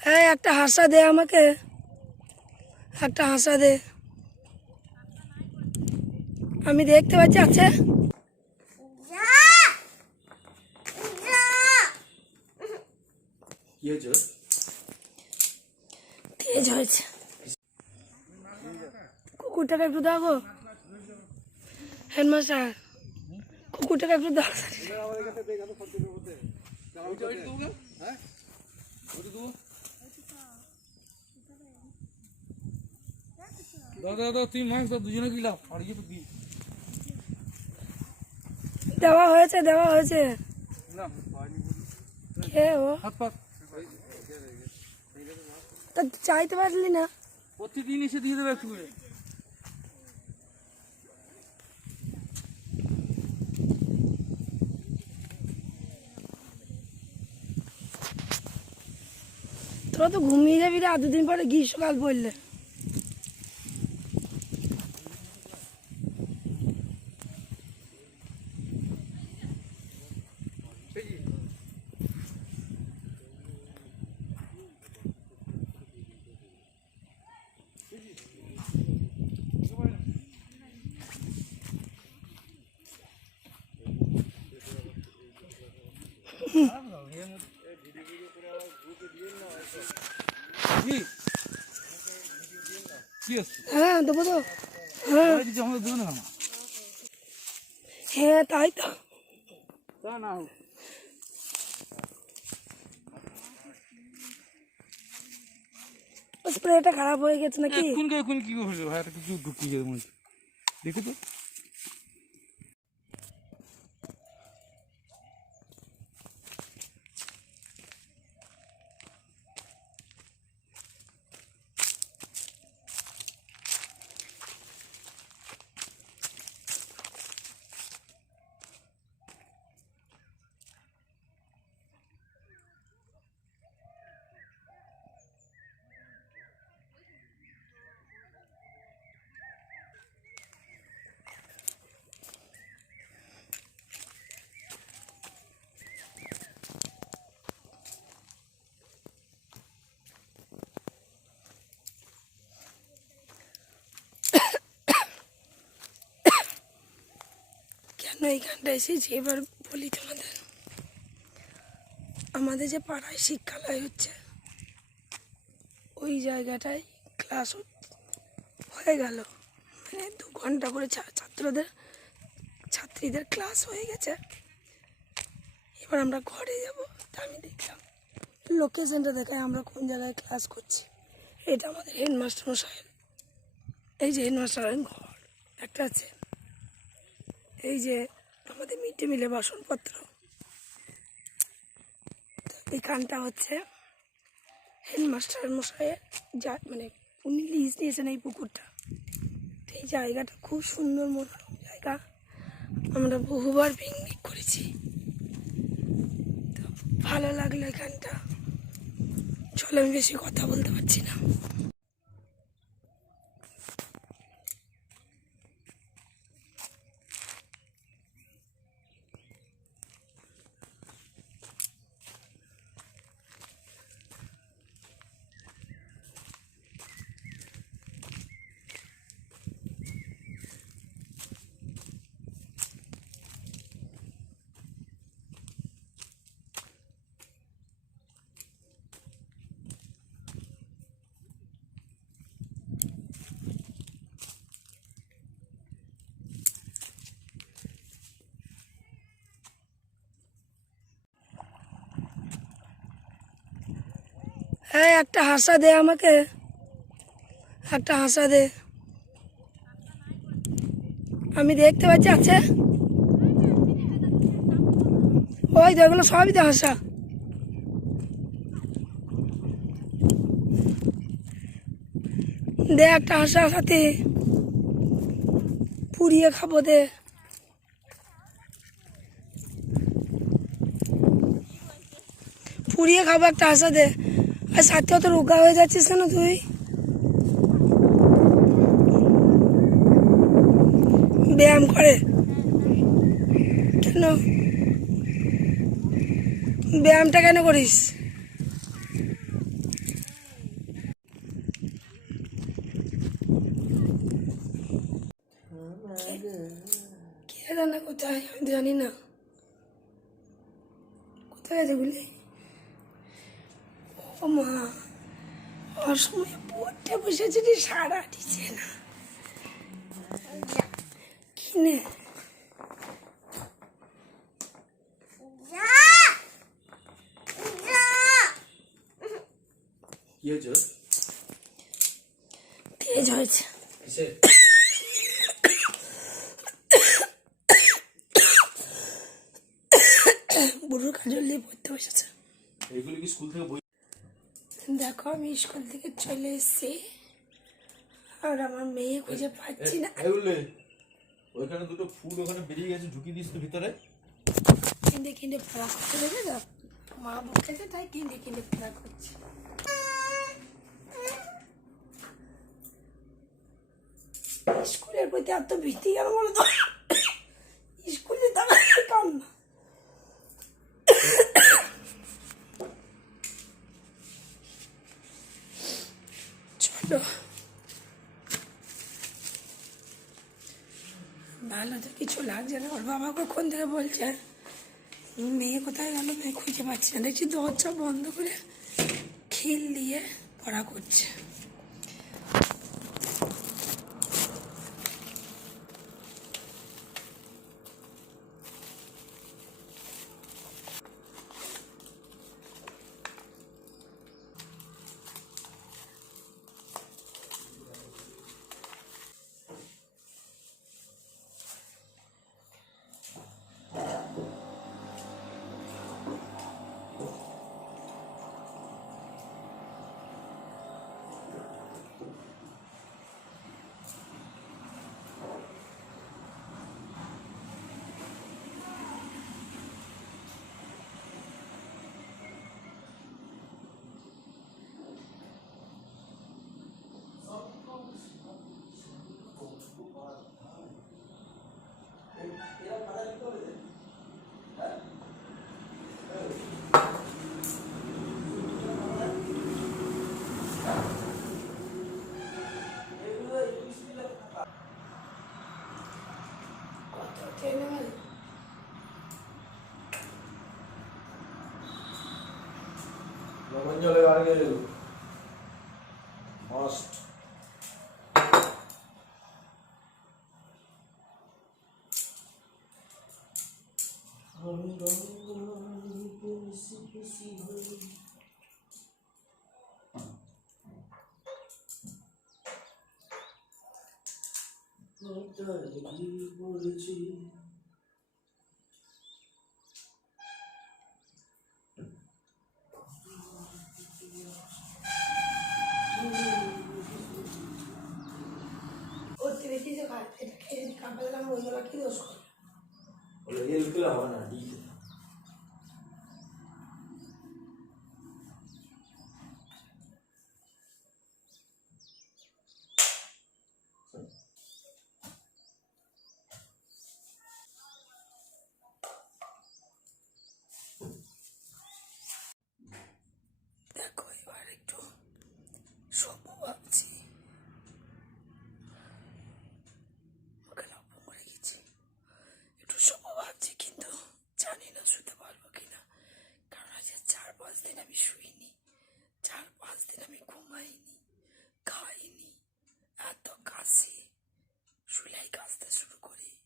হ্যাঁ একটা হাসা দে আমাকে একটা হাসা দে আমি দেখতে পাচ্ছি আছে তেজ হয়েছে কুকুরটাকে একটু দাও হেডমাস্টার কুকুরটাকে একটু দাও দাদা দাদা তুই দাও দুজনে আর ইয়ে তো কি? দেওয়া হয়েছে দেওয়া হয়েছে। তা চাইতে পারলি না। প্রতিদিন এসে দিয়ে দেবে একটু করে। তোরা তো ঘুমিয়ে যাবি রে দুদিন পরে গ্রীষ্মকাল পড়লে হ্যাঁ তো। হ্যাঁ? হ্যাঁ তাই তো। স্প্রেটা খারাপ হয়ে গেছে নাকি? কে কি হলো? ভাই কিছু ঢুকিয়ে মনে তো। কেন এইখানটা এসেছি এবার বলি তোমাদের। আমাদের যে পাড়ায় শিক্ষালয় হচ্ছে, ওই জায়গাটায় ক্লাস হয়ে গেল। মানে দু ঘণ্টা করে ছাত্রদের, ছাত্রীদের ক্লাস হয়ে গেছে। এবার আমরা ঘরে যাব, তা আমি দেখলাম। লোকেশনটা দেখায় আমরা কোন জায়গায় ক্লাস করছি। এটা আমাদের হেডমাস্টার মশাইয়ের, এই যে হেডমাস্টার ঘর, একটা আছে। এই যে আমাদের মিড ডে মিলের বাসনপত্র এখানটা হচ্ছে হেডমাস্টার মশাইয়ের যা মানে উনি লিজ দিয়েছেন এই পুকুরটা। এই জায়গাটা খুব সুন্দর মনোরম জায়গা। আমরা বহুবার পিকনিক করেছি। তো ভালো লাগল এখানটা চলো আমি বেশি কথা বলতে পারছি না। হ্যাঁ একটা হাসা দে আমাকে। একটা হাসা দে। আমি দেখতে পাচ্ছি, আছে? ওই তো, এগুলো সবই তো হাসা। দে একটা হাসা, সাথে পুড়িয়ে খাব, দে। পুড়িয়ে খাব, একটা হাসা দে। আর সাথে অত রোগা হয়ে যাচ্ছিস কেন তুই? ব্যায়াম করে। কেন? ব্যায়ামটা কেন করিস? কে রান্না কোথায় আমি জানি না। কোথায় গেছে বলে? ও মা অসময়ে পড়তে বসেছে যে সারা দিচ্ছে না। কিনে। তেজ হয়েছে। বুড়োর কাজল দিয়ে পড়তে বসেছে। এইগুলি কি স্কুল থেকে বই দেখো আমি স্কুল থেকে চলে এসেছি। আর আমার মেয়ে খুঁজে পাচ্ছি না। ওইখানে দুটো ফুল ওখানে বেরিয়ে গেছে ঢুকিয়ে দিস তো ভিতরে। কিনতে কিনতে পড়া করতে দেবে তো? মা বকেছে তাই কিনতে কিনতে পড়া করছে। স্কুলের প্রতি এত ভীতি কেন বলো তো স্কুলে দাঁড়ানোর কাম না চলো ভালো তো কিছু লাগছে না। ওর বাবা কখন থেকে বলছে, মেয়ে কোথায় গেল মেয়ে খুঁজে পাচ্ছি না। দেখছি দরজা বন্ধ করে খিল দিয়ে পড়া করছে। লবণ জলে আর গেল মাস্ট ওর থেকে কিছু খায়, এটা খেয়ে যদি কাঁপা দিলাম ওই জন্য কি দোষ রেল খেলে হবে না দিন আমি শুইনি, চার পাঁচ দিন আমি ঘুমাইনি, খাইনি, এত কাশি শুলাই কাঁচতে শুরু করি।